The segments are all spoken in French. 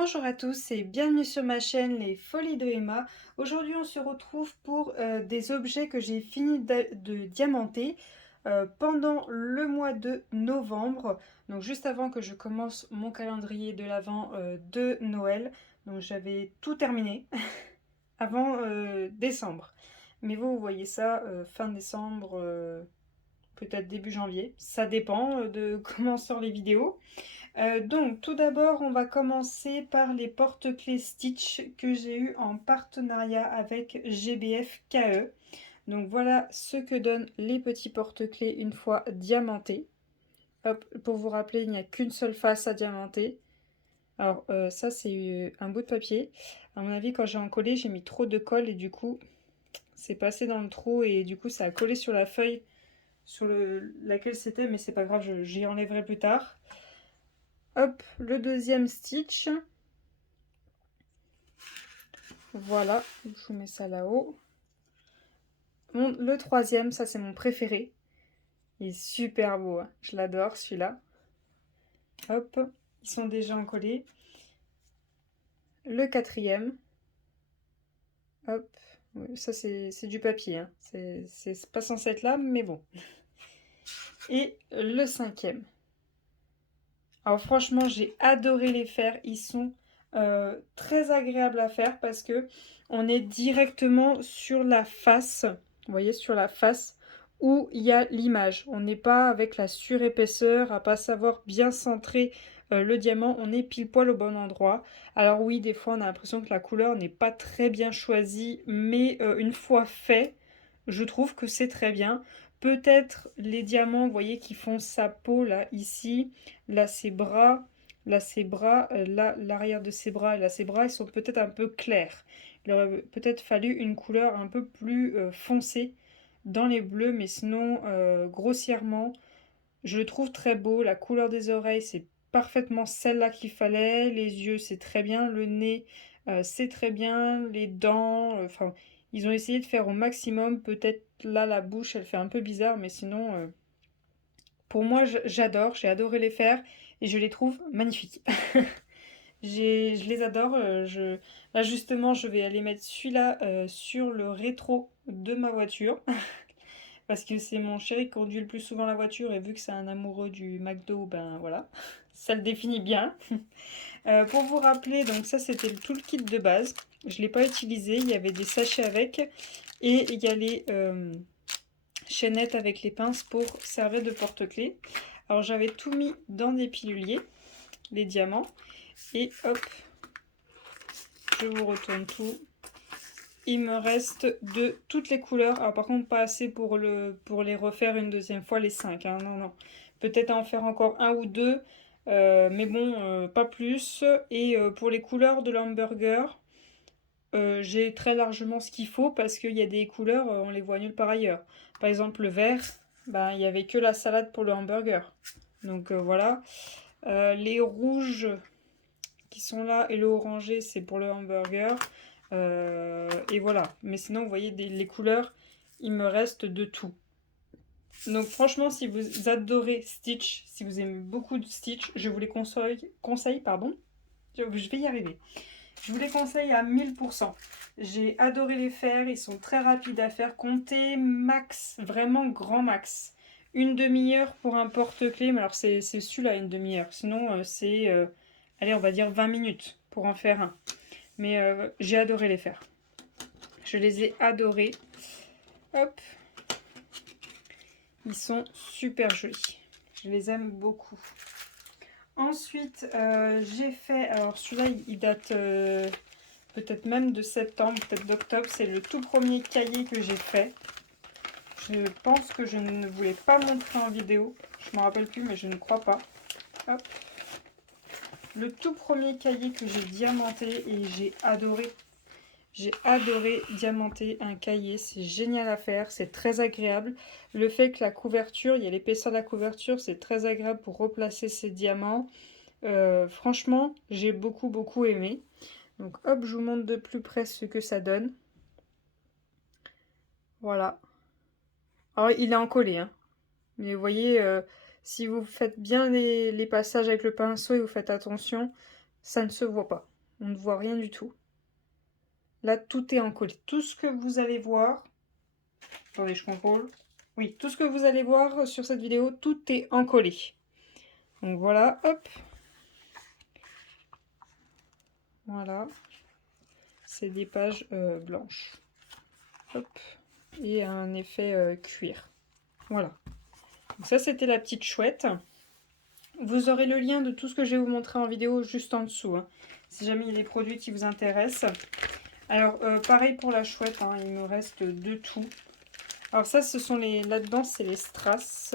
Bonjour à tous et bienvenue sur ma chaîne Les Folies de Emma. Aujourd'hui on se retrouve pour des objets que j'ai fini de diamanter pendant le mois de novembre. Donc juste avant que je commence mon calendrier de l'Avent de Noël. Donc j'avais tout terminé avant décembre. Mais vous voyez ça fin décembre, peut-être début janvier. Ça dépend de comment sortent les vidéos. Donc tout d'abord on va commencer par les porte-clés Stitch que j'ai eu en partenariat avec GBF KE. Donc voilà ce que donnent les petits porte-clés une fois diamantés. Hop, pour vous rappeler, il n'y a qu'une seule face à diamanter. Alors ça c'est un bout de papier. À mon avis quand j'ai encollé j'ai mis trop de colle et du coup c'est passé dans le trou et du coup ça a collé sur la feuille sur laquelle c'était, mais c'est pas grave, j'y enlèverai plus tard. Hop, le deuxième Stitch. Voilà, je vous mets ça là-haut. Le troisième, ça c'est mon préféré. Il est super beau, hein. Je l'adore celui-là. Hop, ils sont déjà encollés. Le quatrième. Hop, ça c'est du papier, hein. C'est pas censé être là, mais bon. Et le cinquième. Alors franchement, j'ai adoré les faire. Ils sont très agréables à faire parce que on est directement sur la face. Vous voyez, sur la face où il y a l'image. On n'est pas avec la surépaisseur, à pas savoir bien centrer le diamant. On est pile poil au bon endroit. Alors oui, des fois on a l'impression que la couleur n'est pas très bien choisie, mais une fois fait, je trouve que c'est très bien. Peut-être les diamants, vous voyez, qui font sa peau là, ici. Là, ses bras, là, l'arrière de ses bras et là, ses bras, ils sont peut-être un peu clairs. Il aurait peut-être fallu une couleur un peu plus foncée dans les bleus, mais sinon, grossièrement, je le trouve très beau. La couleur des oreilles, c'est parfaitement celle-là qu'il fallait. Les yeux, c'est très bien. Le nez, c'est très bien. Les dents, enfin, ils ont essayé de faire au maximum. Peut-être là, la bouche, elle fait un peu bizarre, mais sinon, pour moi, j'adore, j'ai adoré les faire et je les trouve magnifiques. Je les adore. Là, justement, je vais aller mettre celui-là sur le rétro de ma voiture parce que c'est mon chéri qui conduit le plus souvent la voiture et vu que c'est un amoureux du McDo, ben voilà, ça le définit bien. Pour vous rappeler, donc ça, c'était tout le kit de base. Je ne l'ai pas utilisé, il y avait des sachets avec et il y a les chaînettes avec les pinces pour servir de porte-clés. Alors j'avais tout mis dans des piluliers, les diamants, et hop, je vous retourne tout. Il me reste de toutes les couleurs. Alors par contre pas assez pour les refaire une deuxième fois les 5, hein, non non. Peut-être en faire encore un ou deux, mais bon, pas plus. Et pour les couleurs de l'hamburger, j'ai très largement ce qu'il faut parce qu'il y a des couleurs, on les voit nulle part ailleurs. Par exemple le vert, ben, il n'y avait que la salade pour le hamburger. Donc voilà. Les rouges qui sont là et le orangé c'est pour le hamburger. Et voilà. Mais sinon vous voyez les couleurs, il me reste de tout. Donc franchement si vous adorez Stitch, si vous aimez beaucoup de Stitch, je vous les conseille pardon. Je vais y arriver. Je vous les conseille à 1000%. J'ai adoré les faire, ils sont très rapides à faire. Comptez max, vraiment grand max. Une demi-heure pour un porte-clés, mais alors c'est celui-là une demi-heure. Sinon c'est, allez on va dire 20 minutes pour en faire un. Mais j'ai adoré les faire. Je les ai adorés. Hop, ils sont super jolis. Je les aime beaucoup. Ensuite, j'ai fait, alors celui-là il date peut-être même de septembre, peut-être d'octobre. C'est le tout premier cahier que j'ai fait. Je pense que je ne voulais pas montrer en vidéo. Je ne me rappelle plus, mais je ne crois pas. Hop. Le tout premier cahier que j'ai diamanté et j'ai adoré. J'ai adoré diamanter un cahier. C'est génial à faire. C'est très agréable. Le fait que la couverture, il y a l'épaisseur de la couverture, c'est très agréable pour replacer ces diamants. Franchement, j'ai beaucoup aimé. Donc hop, je vous montre de plus près ce que ça donne. Voilà. Alors il est encollé, hein. Mais vous voyez, si vous faites bien les passages avec le pinceau et vous faites attention, ça ne se voit pas. On ne voit rien du tout. Là, tout est encollé. Tout ce que vous allez voir... Attendez, je contrôle. Oui, tout ce que vous allez voir sur cette vidéo, tout est encollé. Donc voilà, hop. Voilà. C'est des pages blanches. Hop. Et un effet cuir. Voilà. Donc ça, c'était la petite chouette. Vous aurez le lien de tout ce que je vais vous montrer en vidéo juste en dessous, hein, si jamais il y a des produits qui vous intéressent. Alors, pareil pour la chouette, hein, il me reste de tout. Alors ça, ce sont les... Là-dedans, c'est les strass.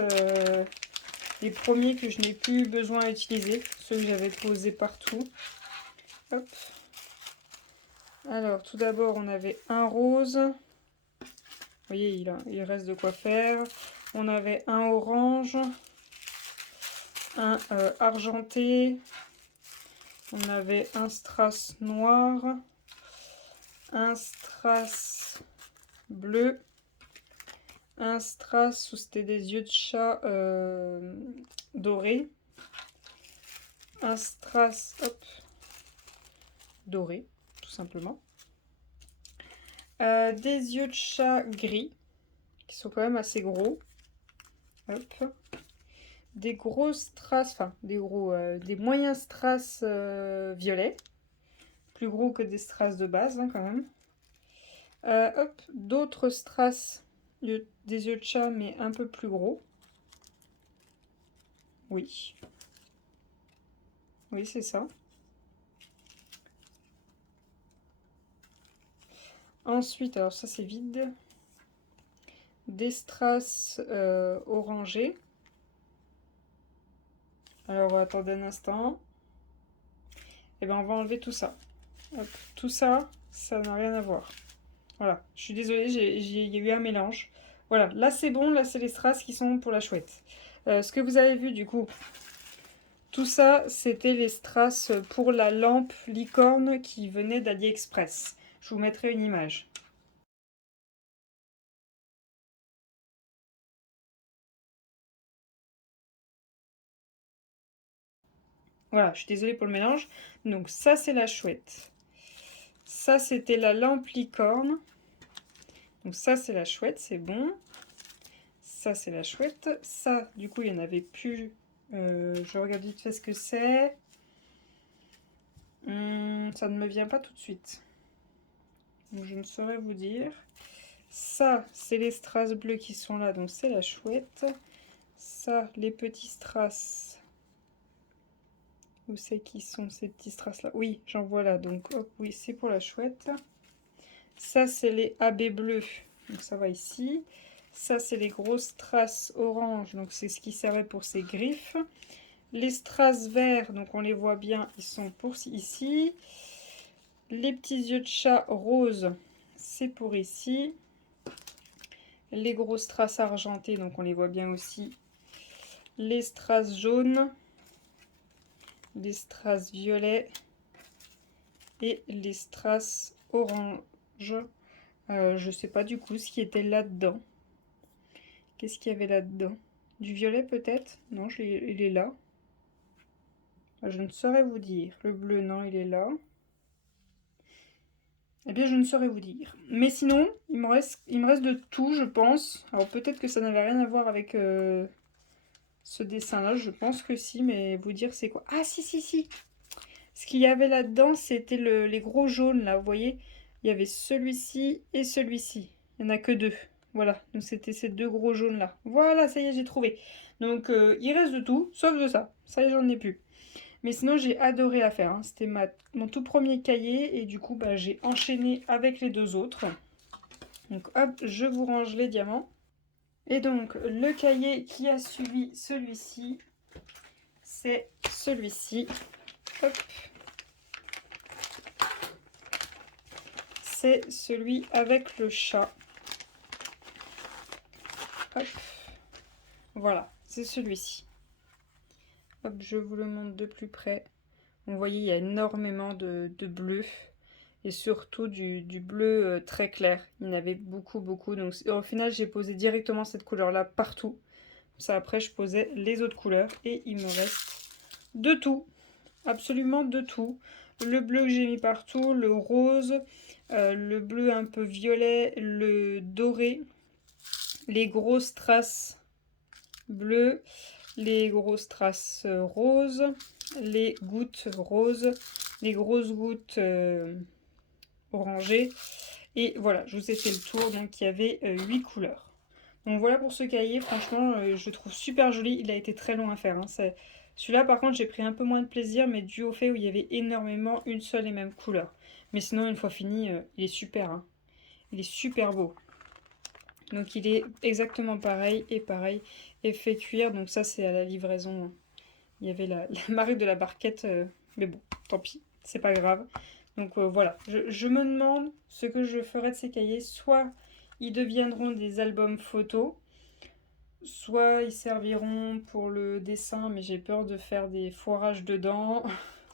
Les premiers que je n'ai plus besoin à utiliser. Ceux que j'avais posés partout. Hop. Alors, tout d'abord, on avait un rose. Vous voyez, il reste de quoi faire. On avait un orange. Un argenté. On avait un strass noir. Un strass bleu. Un strass où c'était des yeux de chat dorés. Un strass doré, tout simplement. Des yeux de chat gris, qui sont quand même assez gros. Hop. Des gros strass, enfin des moyens strass violets. Plus gros que des strass de base, hein, quand même. Hop, d'autres strass, des yeux de chat, mais un peu plus gros. Oui. Oui, c'est ça. Ensuite, alors ça c'est vide. Des strass orangés. Alors attendez un instant. Et bien on va enlever tout ça. Hop, tout ça, ça n'a rien à voir. Voilà, je suis désolée, il y a eu un mélange. Voilà, là c'est bon, là c'est les strass qui sont pour la chouette. Ce que vous avez vu du coup, tout ça c'était les strass pour la lampe licorne qui venait d'AliExpress. Je vous mettrai une image. Voilà, je suis désolée pour le mélange. Donc ça c'est la chouette. Ça c'était la lampe licorne. Donc ça c'est la chouette, c'est bon. Ça c'est la chouette. Ça du coup il n'y en avait plus. Je regarde vite fait ce que c'est. Ça ne me vient pas tout de suite. Donc je ne saurais vous dire. Ça c'est les strass bleus qui sont là, donc c'est la chouette. Ça les petits strass. Où c'est qui sont ces petits strass là? Oui, j'en vois là, donc hop, oui, c'est pour la chouette. Ça, c'est les AB bleus, donc ça va ici. Ça, c'est les grosses strass orange, donc c'est ce qui servait pour ces griffes. Les strass verts, donc on les voit bien, ils sont pour ici. Les petits yeux de chat rose, c'est pour ici. Les gros strass argentés, donc on les voit bien aussi. Les strass jaunes. Les strass violets et les strass orange. Je sais pas du coup ce qui était là-dedans. Qu'est-ce qu'il y avait là-dedans? Du violet peut-être? Non, il est là. Je ne saurais vous dire. Le bleu, non, il est là. Eh bien, je ne saurais vous dire. Mais sinon, il me reste de tout, je pense. Alors peut-être que ça n'avait rien à voir avec ce dessin-là. Je pense que si, mais vous dire c'est quoi? Ah, si, si, si. Ce qu'il y avait là-dedans, c'était les gros jaunes, là, vous voyez? Il y avait celui-ci et celui-ci. Il n'y en a que deux. Voilà, donc c'était ces deux gros jaunes-là. Voilà, ça y est, j'ai trouvé. Donc, il reste de tout, sauf de ça. Ça y est, j'en ai plus. Mais sinon, j'ai adoré la faire, hein. C'était mon tout premier cahier, et du coup, bah, j'ai enchaîné avec les deux autres. Donc, hop, je vous range les diamants. Et donc, le cahier qui a suivi celui-ci, c'est celui-ci. Hop. C'est celui avec le chat. Hop. Voilà, c'est celui-ci. Hop, je vous le montre de plus près. Vous voyez, il y a énormément de bleu. Et surtout du bleu très clair. Il y en avait beaucoup, beaucoup. Donc au final, j'ai posé directement cette couleur-là partout. Ça, après, je posais les autres couleurs. Et il me reste de tout. absolument de tout. Le bleu que j'ai mis partout, le rose, le bleu un peu violet, le doré, les grosses traces bleues, les grosses traces roses, les gouttes roses, les grosses gouttes orangées. Et voilà, je vous ai fait le tour, donc il y avait 8 couleurs. Donc voilà pour ce cahier, franchement, je le trouve super joli. Il a été très long à faire. Hein. Celui-là, par contre, j'ai pris un peu moins de plaisir, mais dû au fait où il y avait énormément une seule et même couleur. Mais sinon, une fois fini, il est super. Hein. Il est super beau. Donc il est exactement pareil, et pareil, effet cuir. Donc ça, c'est à la livraison. Il y avait la marque de la barquette, mais bon, tant pis, c'est pas grave. Donc voilà, je me demande ce que je ferai de ces cahiers. Soit ils deviendront des albums photos, soit ils serviront pour le dessin, mais j'ai peur de faire des foirages dedans.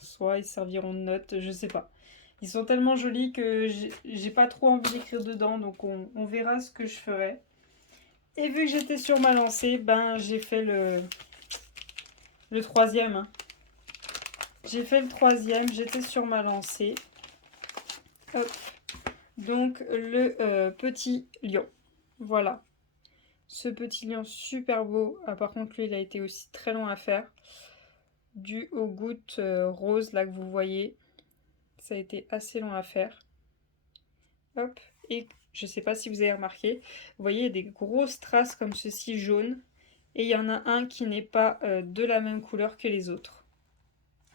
Soit ils serviront de notes, je sais pas. Ils sont tellement jolis que j'ai pas trop envie d'écrire dedans, donc on verra ce que je ferai. Et vu que j'étais sur ma lancée, ben j'ai fait le troisième. Hein. J'ai fait le troisième, j'étais sur ma lancée. Hop. Donc le petit lion. Voilà. Ce petit lion super beau. Ah, par contre, lui, il a été aussi très long à faire. Dû aux gouttes roses là que vous voyez. Ça a été assez long à faire. Hop. Et je ne sais pas si vous avez remarqué. Vous voyez, il y a des grosses traces comme ceci jaune. Et il y en a un qui n'est pas de la même couleur que les autres.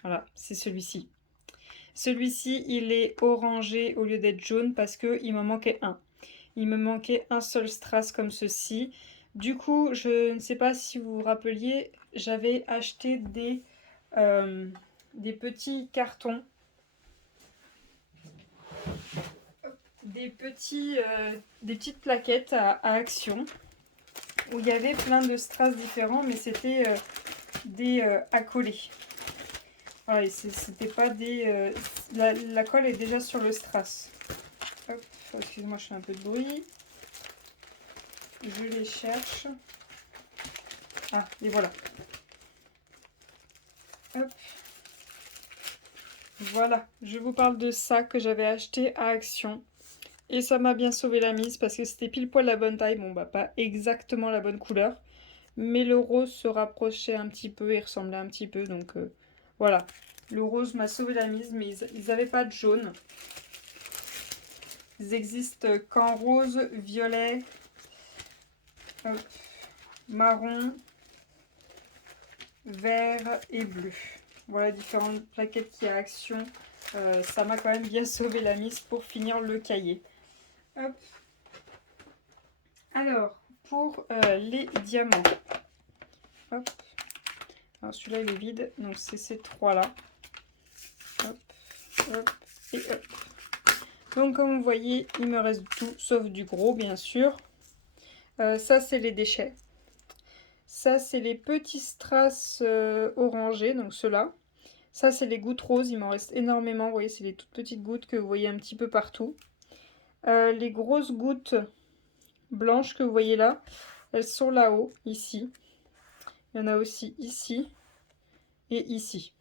Voilà, c'est celui-ci. Celui-ci, il est orangé au lieu d'être jaune parce qu'il m'en manquait un. Il me manquait un seul strass comme ceci. Du coup, je ne sais pas si vous vous rappeliez, j'avais acheté des petits cartons. Des petites plaquettes à Action où il y avait plein de strass différents, mais c'était des à coller. Voilà, c'était pas des... la colle est déjà sur le strass. Hop, excusez-moi, je fais un peu de bruit. Je les cherche. Ah, et voilà. Hop. Voilà, je vous parle de ça que j'avais acheté à Action. Et ça m'a bien sauvé la mise parce que c'était pile poil la bonne taille. Bon, bah pas exactement la bonne couleur. Mais le rose se rapprochait un petit peu et ressemblait un petit peu. Donc voilà, le rose m'a sauvé la mise. Mais ils n'avaient pas de jaune. Ils existent qu'en rose, violet, hop, marron, vert et bleu. Voilà différentes plaquettes qui a Action. Ça m'a quand même bien sauvé la mise pour finir le cahier. Hop. Alors, pour les diamants. Hop. Alors celui-là il est vide, donc c'est ces trois-là. Hop, hop et hop. Donc comme vous voyez, il me reste tout sauf du gros bien sûr. Ça c'est les déchets. Ça c'est les petits strass orangés, donc ceux-là. Ça c'est les gouttes roses, il m'en reste énormément. Vous voyez, c'est les toutes petites gouttes que vous voyez un petit peu partout. Les grosses gouttes blanches que vous voyez là, elles sont là-haut, ici. Il y en a aussi ici et ici.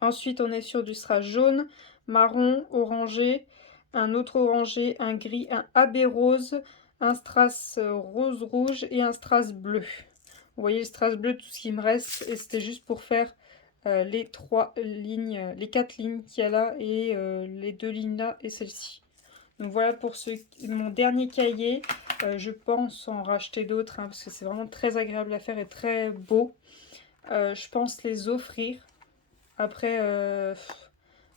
Ensuite, on est sur du strass jaune, marron, orangé, un autre orangé, un gris, un AB rose, un strass rose rouge et un strass bleu. Vous voyez le strass bleu, tout ce qui me reste, et c'était juste pour faire les 3 lignes, les 4 lignes qu'il y a là et les 2 lignes là et celle-ci. Donc voilà pour mon dernier cahier. Je pense en racheter d'autres hein, parce que c'est vraiment très agréable à faire et très beau. Je pense les offrir. Après,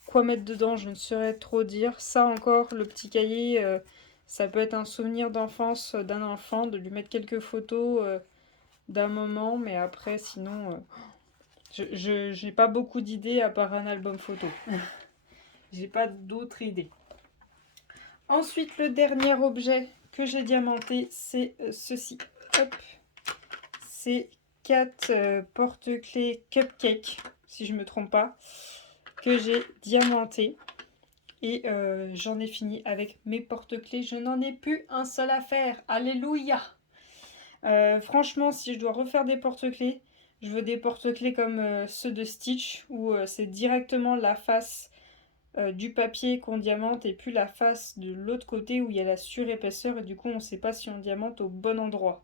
quoi mettre dedans, je ne saurais trop dire. Ça encore, le petit cahier, ça peut être un souvenir d'enfance d'un enfant, de lui mettre quelques photos d'un moment, mais après, sinon, je n'ai pas beaucoup d'idées à part un album photo. J'ai pas d'autres idées. Ensuite, le dernier objet que j'ai diamanté, c'est ceci. Hop. C'est 4 porte-clés cupcake, si je ne me trompe pas, que j'ai diamanté. Et j'en ai fini avec mes porte-clés. Je n'en ai plus un seul à faire. Alléluia. Franchement, si je dois refaire des porte-clés, Je veux des porte-clés comme ceux de Stitch, où c'est directement la face du papier qu'on diamante et puis la face de l'autre côté où il y a la surépaisseur et du coup on ne sait pas si on diamante au bon endroit.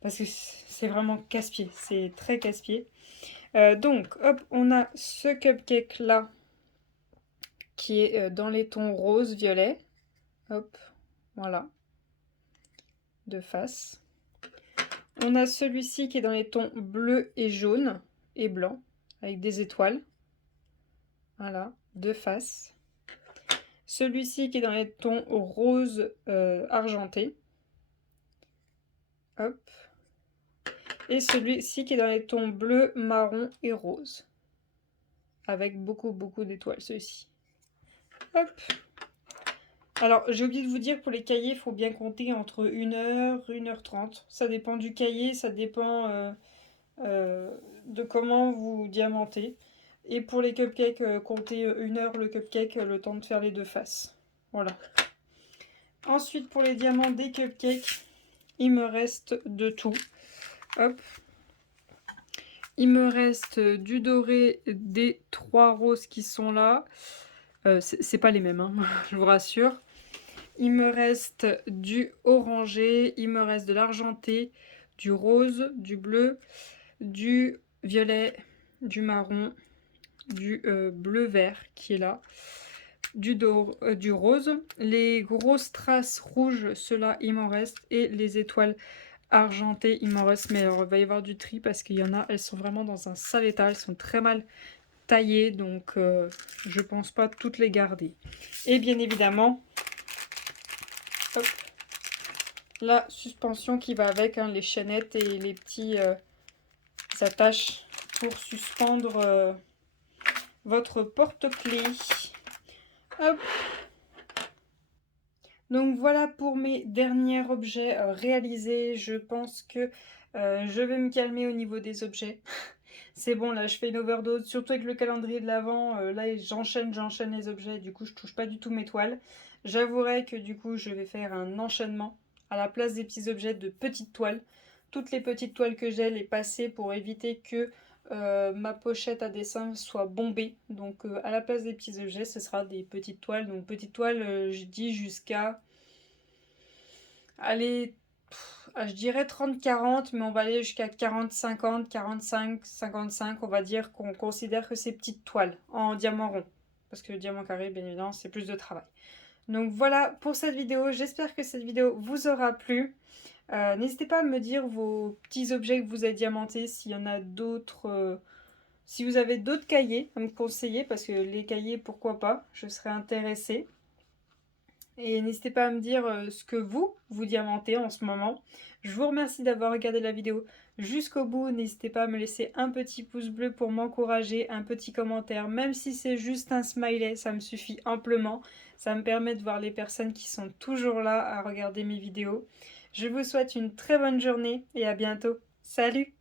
Parce que c'est vraiment casse-pied, c'est très casse-pied. Donc, hop, on a ce cupcake là qui est dans les tons rose, violet. Hop, voilà, de face. On a celui-ci qui est dans les tons bleu et jaune et blanc, avec des étoiles. Voilà, de face. Celui-ci qui est dans les tons rose argenté. Hop. Et celui-ci qui est dans les tons bleu, marron et rose. Avec beaucoup d'étoiles, celui-ci. Hop. Alors, j'ai oublié de vous dire, pour les cahiers, il faut bien compter entre 1h, 1h30. Ça dépend du cahier, ça dépend de comment vous diamantez. Et pour les cupcakes, comptez 1h le cupcake, le temps de faire les deux faces. Voilà. Ensuite, pour les diamants des cupcakes, il me reste de tout. Hop. Il me reste du doré, des 3 roses qui sont là. C'est pas les mêmes, hein, je vous rassure. Il me reste du orangé, il me reste de l'argenté, du rose, du bleu, du violet, du marron, du bleu-vert qui est là, du rose. Les grosses traces rouges, ceux-là, il m'en reste. Et les étoiles argentées, il m'en reste. Mais alors, il va y avoir du tri parce qu'il y en a, elles sont vraiment dans un sale état. Elles sont très mal taillées, donc je pense pas toutes les garder. Et bien évidemment, hop, la suspension qui va avec, hein, les chaînettes et les petits attaches pour suspendre votre porte-clés. Hop. Donc voilà pour mes derniers objets réalisés. Je pense que je vais me calmer au niveau des objets. C'est bon, là je fais une overdose, surtout avec le calendrier de l'Avent. Là j'enchaîne les objets, du coup je touche pas du tout mes toiles. J'avouerai que du coup je vais faire un enchaînement à la place des petits objets de petites toiles. Toutes les petites toiles que j'ai, les passer pour éviter que ma pochette à dessin soit bombée. Donc à la place des petits objets, ce sera des petites toiles. Donc petites toiles, je dis jusqu'à... Allez, je dirais 30-40, mais on va aller jusqu'à 40-50, 45-55. On va dire qu'on considère que c'est petites toiles en diamant rond. Parce que le diamant carré, bien évidemment, c'est plus de travail. Donc voilà pour cette vidéo. J'espère que cette vidéo vous aura plu. N'hésitez pas à me dire vos petits objets que vous avez diamantés, s'il y en a d'autres... si vous avez d'autres cahiers à me conseiller, parce que les cahiers, pourquoi pas, je serais intéressée. Et n'hésitez pas à me dire ce que vous diamantez en ce moment. Je vous remercie d'avoir regardé la vidéo jusqu'au bout. N'hésitez pas à me laisser un petit pouce bleu pour m'encourager, un petit commentaire. Même si c'est juste un smiley, ça me suffit amplement. Ça me permet de voir les personnes qui sont toujours là à regarder mes vidéos. Je vous souhaite une très bonne journée et à bientôt. Salut!